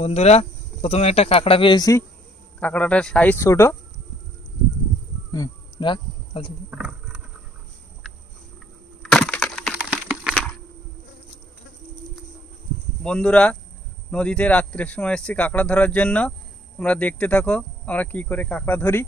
বন্ধুরা প্রথমে একটা কাঁকড়া পেয়েছি, কাঁকড়াটার সাইজ ছোট। বন্ধুরা নদীতে রাত্রের সময় এসেছি কাঁকড়া ধরার জন্য। তোমরা দেখতে থাকো আমরা কি করে কাঁকড়া ধরি।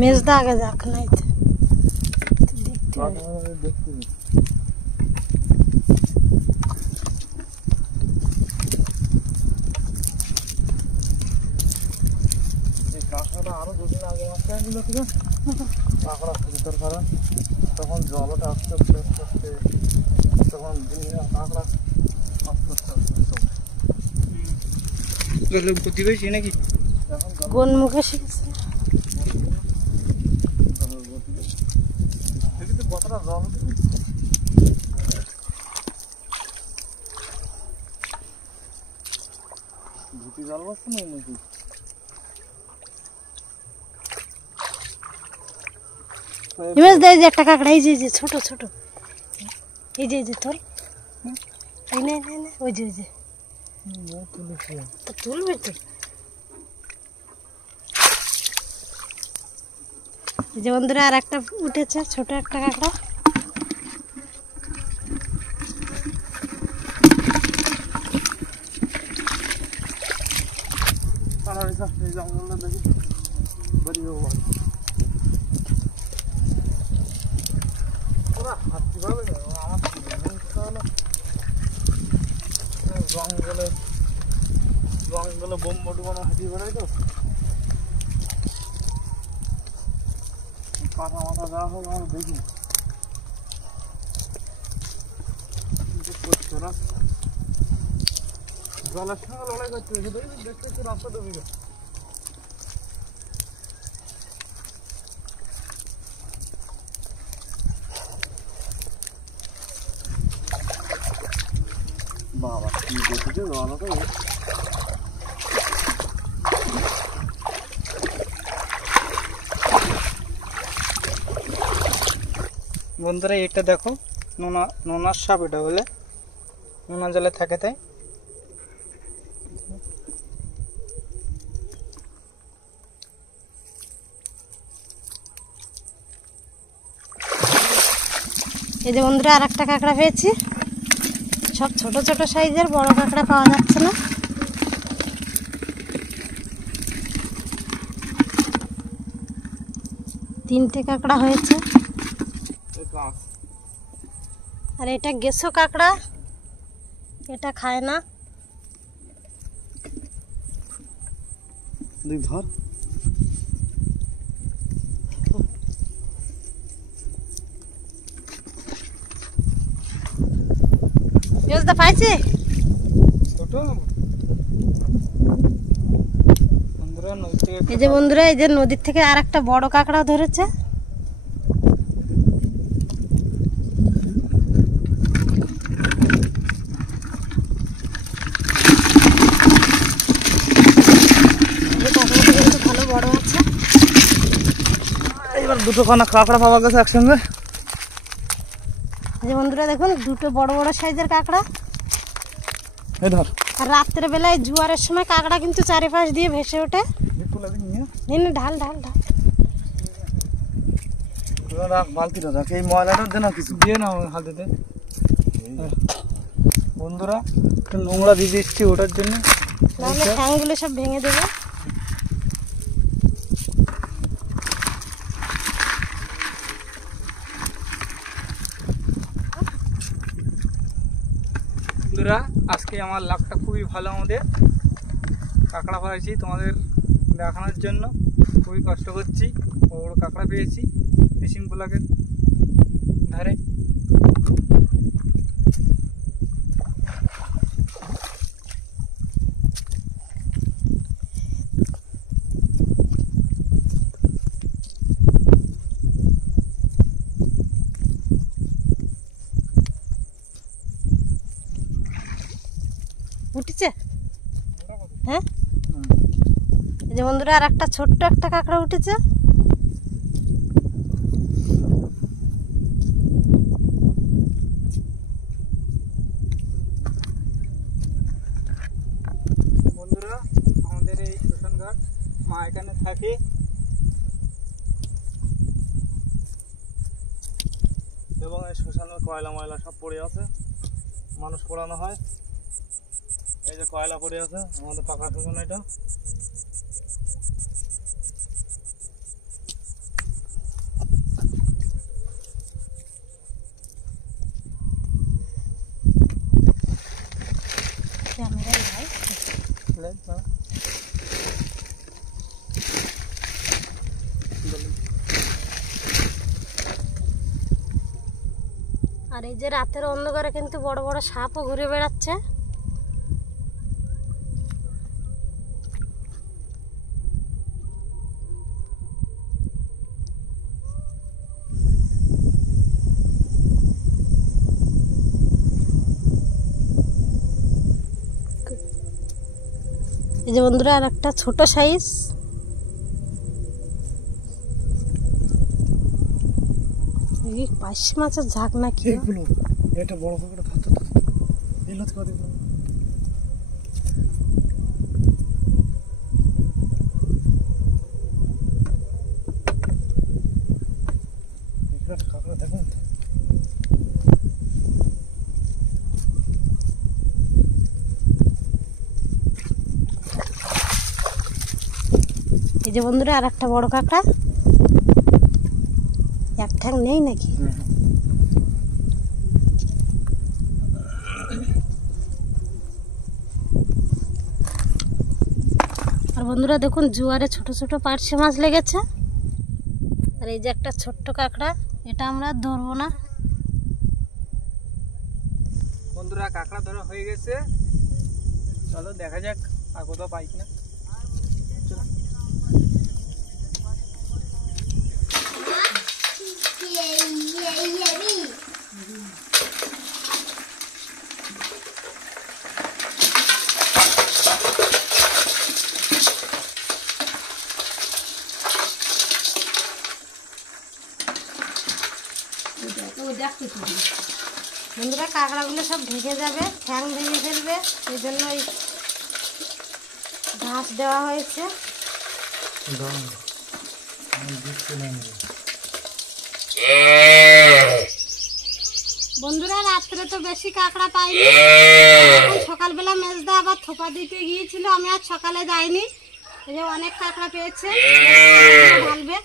মেজদা আগে যাক নাই আরো দুদিন আগে মারতে আসছিল, ঠিক আছে কাঁকড়া ভিতর কারণ তখন জলটা আস্তে আস্তে আস্তে তখন কাঁকড়া প্রতিবেশী নাকি কোন মুখে শিখেছে কতটা জল ভুতি জল বসছে না নাকি? একটা কাঁকড়া এই যে ছোট ছোট এই যে তোর এই না ওই যে তুলবে তো। এই যে বন্ধুরা আর একটা উঠেছে ছোট একটা কাঁকড়া। জঙ্গলে বোম বটুবানো হাতি বেড়াই তো পাতা মাথা দেওয়া হোক আমরা দেখি জলের সঙ্গে লড়াই করতে দেখতে একটু রাস্তা ডুবি গেছে। বাবা কি দেখেছে জলটা বন্ধুরা এটা দেখো নোনার সাপ, এটা বলে নোনা জলে থাকে তাই। এই যে বন্ধুরা আর একটা কাঁকড়া পেয়েছি, সব ছোট ছোট সাইজের, বড় কাঁকড়া পাওয়া যাচ্ছে না। তিনটে কাঁকড়া হয়েছে আর এটা গেছো কাঁকড়া, এটা খায় না। ধর পাইছে এই যে বন্ধুরা এই যে নদীর থেকে আর একটা বড় কাঁকড়া ধরেছে। ভালো বড় আছে। এবার দুটো খানা কাঁকড়া পাওয়া গেছে একসঙ্গে। এই যে বন্ধুরা দেখুন দুটো বড় বড় সাইজের কাঁকড়া। এই ধর আর রাত্রে বেলায় জোয়ারের সময় কাঁকড়া কিন্তু চারিপাশ দিয়ে ভেসে ওঠে। ঢাল ঢাল ঢাল বালতিটা রাখ, এই ময়লাটা দে না কিছু দিয়ে নাও হাতে। বন্ধুরা নোংরা দিয়ে দিচ্ছি ওটার জন্য, নাহলে ঠ্যাংগুলো সব ভেঙে দেবে। বন্ধুরা আজকে আমার লাভটা খুবই ভালো, আমাদের কাঁকড়া পাইছি তোমাদের দেখানোর জন্য। খুবই কষ্ট করছি, বড় কাঁকড়া পেয়েছি ফিশিং ব্লকের ধারে। এই যে বন্ধুরা আর একটা ছোট্ট একটা কাঁকড়া উঠেছে। বন্ধুরা আমাদের এই শ্মশান ঘাট, মা এখানে থাকে। এবং এই শ্মশানের কয়লা ময়লা সব পড়ে আছে, মানুষ পোড়ানো হয়। এই যে কয়লা পড়ে আছে, আমাদের পাকা শ্মশান এটা। আর এই যে রাতের অন্ধকারে কিন্তু বড় বড় সাপও ঘুরে বেড়াচ্ছে। এই যে বন্ধুরা আর একটা ছোট সাইজ, পার্শে মাছের ঝাঁক নাকি। এটা বড় কাঁকড়া খাতো এলো তো কত কাঁকড়া দেখুন। এই যে বন্ধুরা আর একটা বড় কাঁকড়া, এক ঠ্যাং নেই নাকি। আর বন্ধুরা দেখুন জোয়ারে ছোট ছোট পার্শে মাছ লেগেছে। আর এই যে একটা ছোট্ট কাঁকড়া, এটা আমরা ধরবো না। বন্ধুরা কাঁকড়া ধরা হয়ে গেছে, চলো দেখা যাক আর কোথাও পাই কিনা। বন্ধুরা কাঁকড়াগুলো সব ঢেকে যাবে, ঠ্যাং ভেঙে ফেলবে, এই জন্য ওই ঘাস দেওয়া হয়েছে। বন্ধুরা রাত্রে তো বেশি কাঁকড়া পাইনি, এখন সকালবেলা মেজদা আবার থোপা দিতে গিয়েছিল, আমি আর সকালে যাইনি। এই যে অনেক কাঁকড়া পেয়েছে, ঢালবে।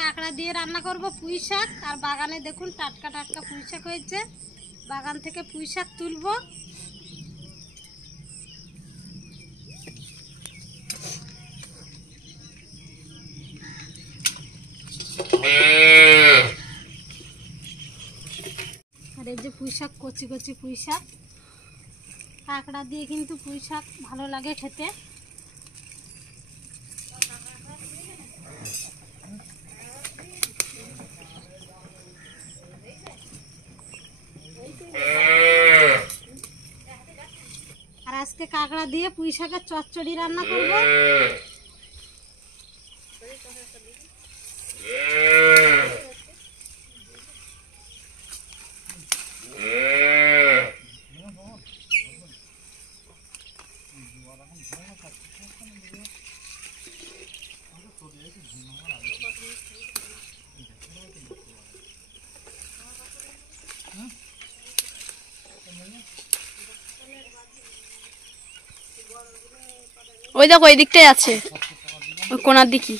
কাঁকড়া দিয়ে রান্না করব পুঁই শাক। আর বাগানে দেখুন টাটকা টাটকা পুঁই শাক হয়েছে, বাগান থেকে পুঁই শাক তুলবো। আর এই যে পুঁই শাক, কচি কচি পুঁই শাক, কাঁকড়া দিয়ে কিন্তু পুঁই শাক ভালো লাগে খেতে। আর আজকে কাঁকড়া দিয়ে পুঁই শাকের চচ্চড়ি রান্না করব। ওই দেখো ওই দিকটাই আছে, ওই কোনার দিকই।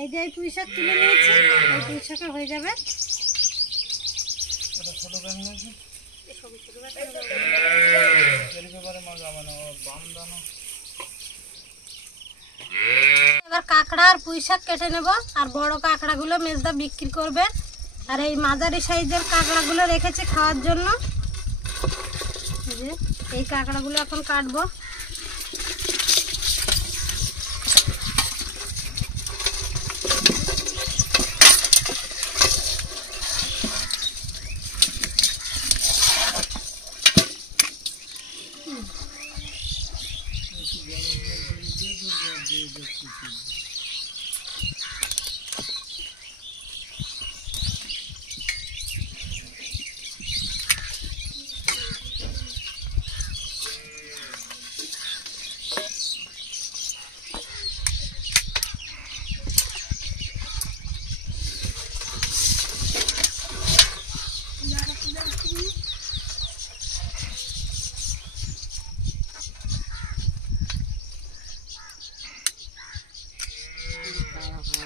এই যে পুঁই শাক তুলে নিয়েছি, এই পুঁই শাকে হয়ে যাবে। এবার কাঁকড়া আর পুঁই শাক কেটে নেব। আর বড় কাঁকড়াগুলো মেজদা বিক্রি করবে, আর এই মাঝারি সাইজের কাঁকড়াগুলো রেখেছি খাওয়ার জন্য। যে এই কাঁকড়াগুলো এখন কাটবো।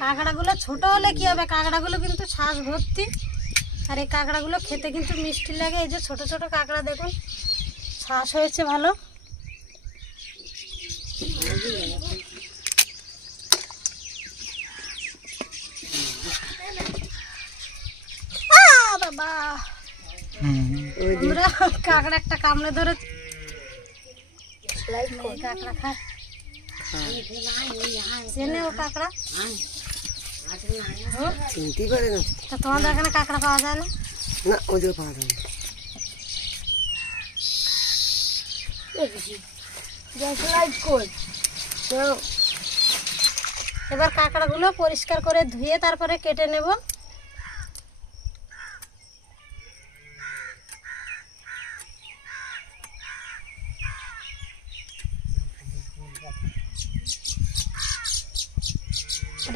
কাঁকড়াগুলো ছোট হলে কি হবে, কাঁকড়াগুলো কিন্তু শ্বাস ভর্তি, আর এই কাঁকড়াগুলো খেতে কিন্তু মিষ্টি লাগে। এই যে ছোট ছোট কাঁকড়া দেখুন, শ্বাস হয়েছে ভালো। বাবা কাঁকড়া একটা কামড়ে ধরে কাঁকড়া খায়, চেনে ও কাঁকড়া চিনতেই পারে না। তা তোমাদের এখানে কাঁকড়া পাওয়া যায় না? না, ওদের পাওয়া যায় না। এবার কাঁকড়াগুলো পরিষ্কার করে ধুয়ে তারপরে কেটে নেব।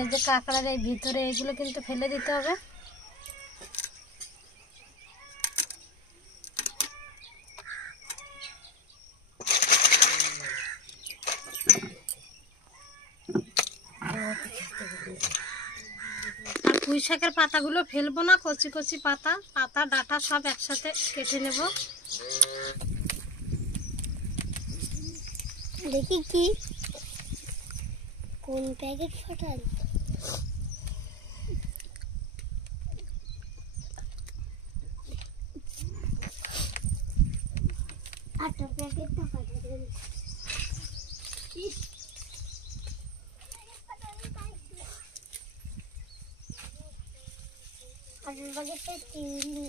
এই যে কাঁকড়ার এই ভিতরে এগুলো কিন্তু ফেলে দিতে হবে। আর পুঁই শাকের পাতাগুলো ফেলবো না, কচি কচি পাতা ডাঁটা সব একসাথে কেটে নেব। দেখি কি কোন প্যাকেট ফাটাল। আটা প্যাকেটটা ফাটাল। আটার প্যাকেটটা চিংড়ি।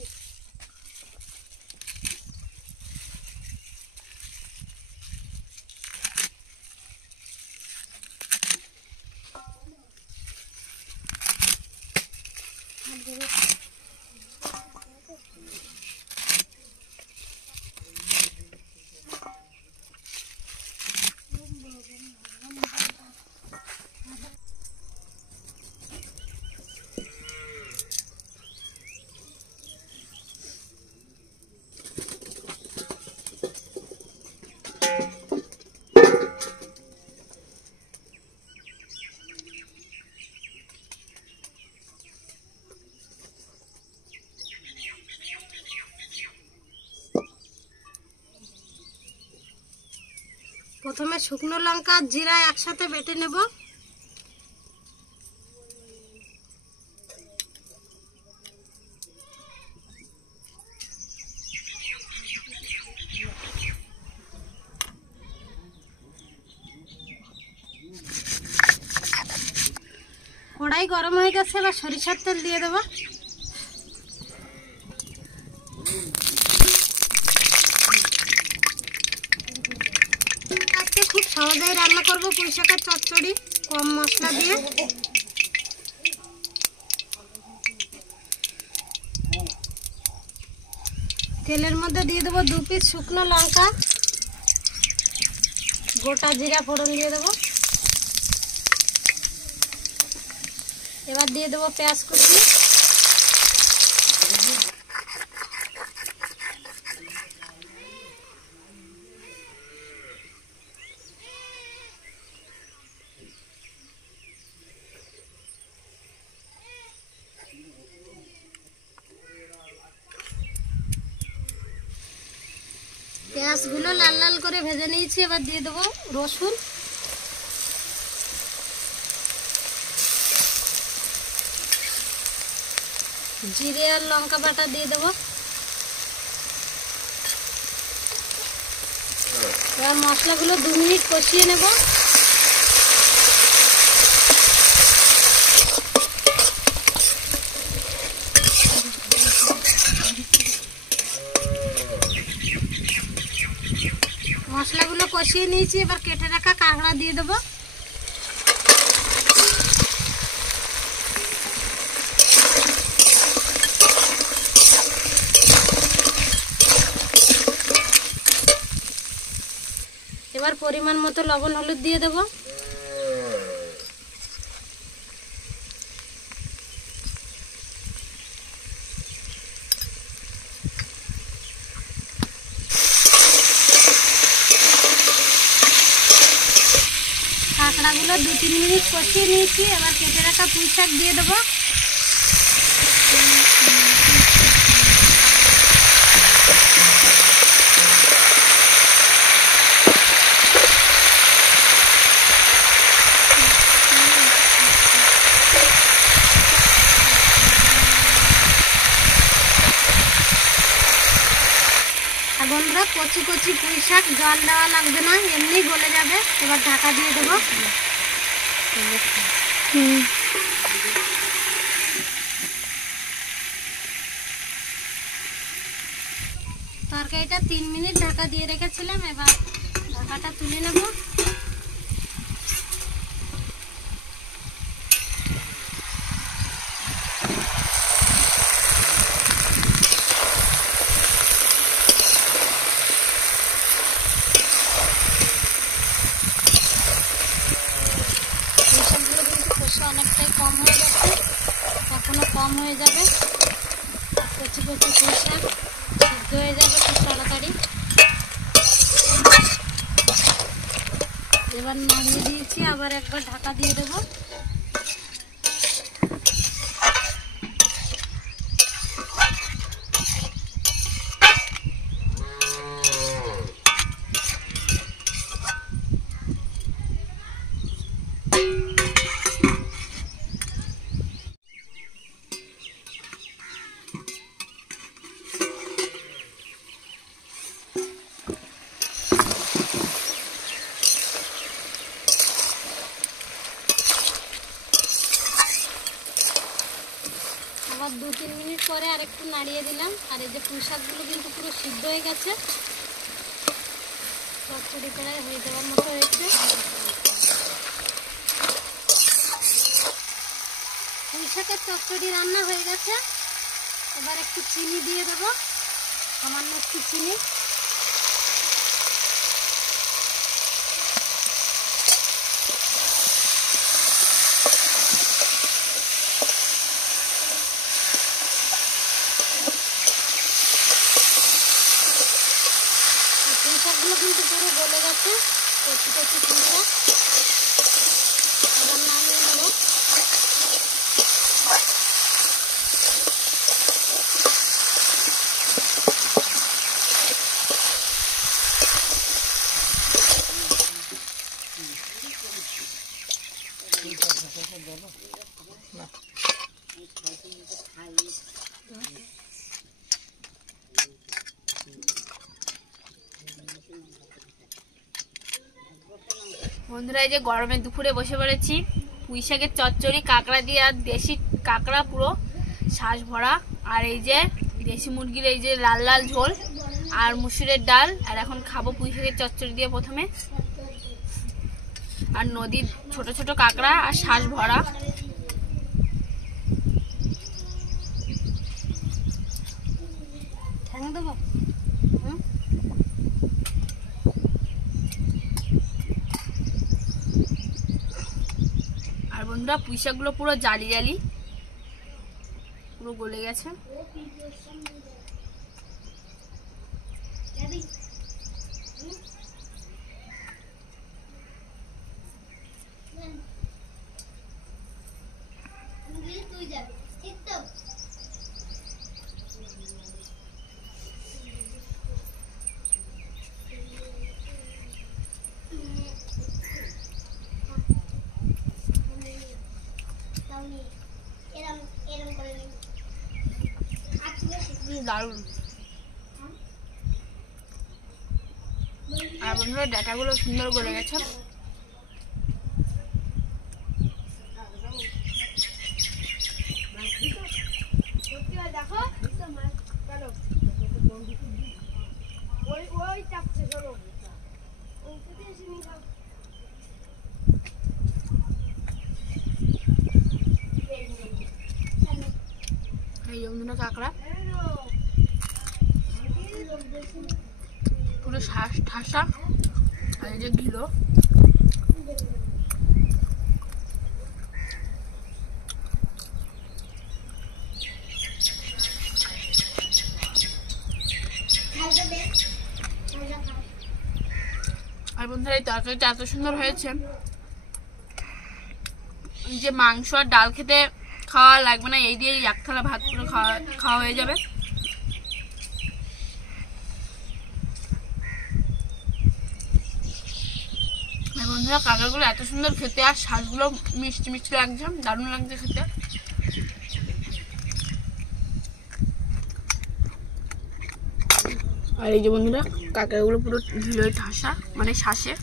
প্রথমে শুকনো লঙ্কা আর জিরা একসাথে বেটে নেব। কড়াই গরম হয়ে গেছে, এবার সরিষার তেল দিয়ে দেবো। আজকে খুব সহজেই রান্না করবো পুঁই শাকের চচ্চড়ি, কম মশলা দিয়ে। তেলের মধ্যে দিয়ে দেবো 2 পিস শুকনো লঙ্কা, গোটা জিরা ফোড়ন দিয়ে দেবো। এবার দিয়ে দেবো পেঁয়াজ কুচি, পেঁয়াজগুলো লাল লাল করে ভেজে নিয়েছি। এবার দিয়ে দেবো রসুন, জিরে আর লঙ্কা বাটা দিয়ে দেবো। এবার মশলাগুলো 2 মিনিট কষিয়ে নেব। মশলাগুলো কষিয়ে নিয়েছি, এবার কেটে রাখা কাঁকড়া দিয়ে দেবো। এবার পরিমাণ মতো লবণ হলুদ দিয়ে দেব। কাঁকড়াগুলো 2-3 মিনিট কষিয়ে নিয়েছি, এবার কেটে রাখা পুঁই শাক দিয়ে দেবো। বন্ধুরা, কচি কচি পুঁই শাক, জল দেওয়া লাগবে না, এমনি গলে যাবে। এবার ঢাকা দিয়ে দেবো। তরকারিটা 3 মিনিট ঢাকা দিয়ে রেখেছিলাম, এবার ঢাকাটা তুলে নেব। অনেকটাই কম হয়ে গেছে, এখনো কম হয়ে যাবে। কচি কচি পুঁই শাক সিদ্ধ হয়ে যাবে খুব তাড়াতাড়ি। এবার নামিয়ে দিয়েছি, আবার একবার ঢাকা দিয়ে দেবো। আবার 2-3 মিনিট পরে আরেকটু নাড়িয়ে দিলাম। আর এই যে পুঁই শাকগুলো কিন্তু পুরো সিদ্ধ হয়ে গেছে, চচ্চড়ি কড়াই হয়ে যাওয়ার মতো হয়েছে। পুঁই শাকের চচ্চড়ি রান্না হয়ে গেছে। এবার একটু চিনি দিয়ে দেবো, সামান্য একটু চিনি। পুঁই শাকগুলো কিন্তু পুরো গলে গেছে, কচি কচি পুঁই শাক। এবার নামিয়ে নেব। বন্ধুরা, এই যে গরমের দুপুরে বসে পড়েছি, পুঁই শাকের চচ্চড়ি, কাঁকড়া দিয়ে, আর দেশি কাঁকড়া পুরো শ্বাস ভরা, আর এই যে দেশি মুরগির এই যে লাল লাল ঝোল, আর মুসুরের ডাল। আর এখন খাবো পুঁই শাকের চচ্চড়ি দিয়ে প্রথমে, আর নদীর ছোট ছোট কাঁকড়া আর শ্বাস ভরা। ঠ্যাং দেবো। আর বন্ধুরা, পুঁই শাকগুলো পুরো জালি জালি, পুরো গলে গেছে। দারুণ। আর বন্ধুরা ডাটাগুলো সুন্দর গলে গেছে। এই বন্ধুরা কাঁকড়া পুরো শ্বাস ঠাসা, আর এই যে ঘিলো আর বন্ধুরা এই তরকারিটা এত সুন্দর হয়েছে যে মাংস আর ডাল খেতে খাওয়া লাগবে না, এই দিয়ে এক থালা ভাত পুরো খাওয়া হয়ে যাবে। বন্ধুরা কাঁকড়াগুলো এত সুন্দর খেতে, আর শাকগুলো মিষ্টি মিষ্টি লাগছে, দারুণ লাগছে খেতে। আর এই যে বন্ধুরা কাঁকড়াগুলো পুরো ঢিলোয় ঠাসা, মানে শ্বাসে,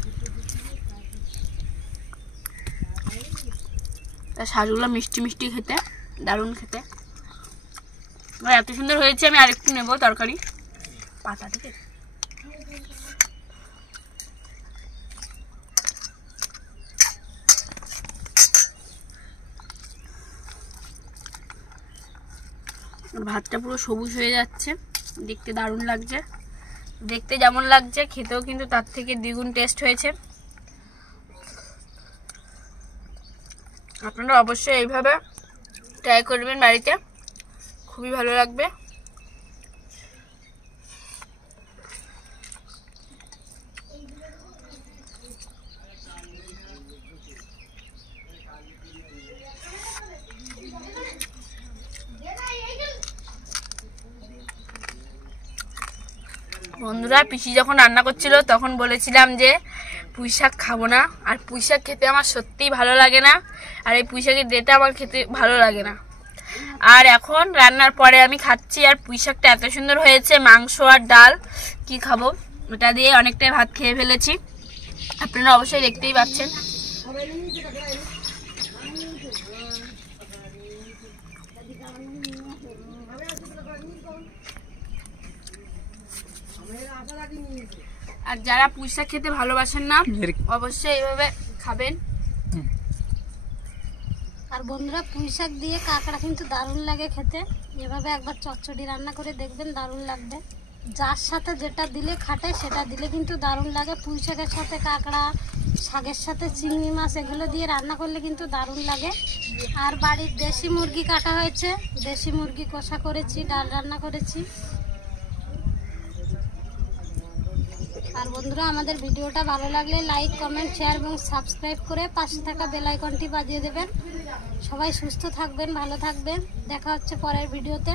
শাকগুলো মিষ্টি মিষ্টি খেতে, দারুণ খেতে। এত সুন্দর হয়েছে, আমি আরেকটু নেবো তরকারি পাতা থেকে। ভাতটা পুরো সবুজ হয়ে যাচ্ছে, দেখতে দারুণ লাগছে। দেখতে যেমন লাগছে খেতেও কিন্তু তার থেকে দ্বিগুণ টেস্ট হয়েছে। আপনারা অবশ্যই এইভাবে ট্রাই করবেন বাড়িতে, খুবই ভালো লাগবে। বন্ধুরা পিসি যখন রান্না করছিল তখন বলেছিলাম যে পুঁই শাক খাবো না, আর পুঁই শাক খেতে আমার সত্যিই ভালো লাগে না, আর এই পুঁই শাকের ডেটা আমার খেতে ভালো লাগে না। আর এখন রান্নার পরে আমি খাচ্ছি, আর পুঁই শাকটা এত সুন্দর হয়েছে, মাংস আর ডাল কি খাবো, ওটা দিয়ে অনেকটাই ভাত খেয়ে ফেলেছি। আপনারা অবশ্যই দেখতেই পাচ্ছেন। আর যারা পুঁই শাক খেতে ভালোবাসেন না অবশ্যই এইভাবে খাবেন। আর বন্ধুরা পুঁই শাক দিয়ে কাঁকড়া কিন্তু দারুণ লাগে খেতে, এভাবে একবার চচ্চড়ি রান্না করে দেখবেন, দারুণ লাগবে। যার সাথে যেটা দিলে খাটে সেটা দিলে কিন্তু দারুণ লাগে। পুঁই শাকের সাথে কাঁকড়া, শাকের সাথে চিংড়ি মাছ, এগুলো দিয়ে রান্না করলে কিন্তু দারুণ লাগে। আর বাড়ির দেশি মুরগি কাটা হয়েছে, দেশি মুরগি কষা করেছি, ডাল রান্না করেছি। আর বন্ধুরা আমাদের ভিডিওটা ভালো লাগলে লাইক, কমেন্ট, শেয়ার এবং সাবস্ক্রাইব করে পাশে থাকা বেল আইকনটি বাজিয়ে দেবেন। সবাই সুস্থ থাকবেন, ভালো থাকবেন, দেখা হচ্ছে পরের ভিডিওতে।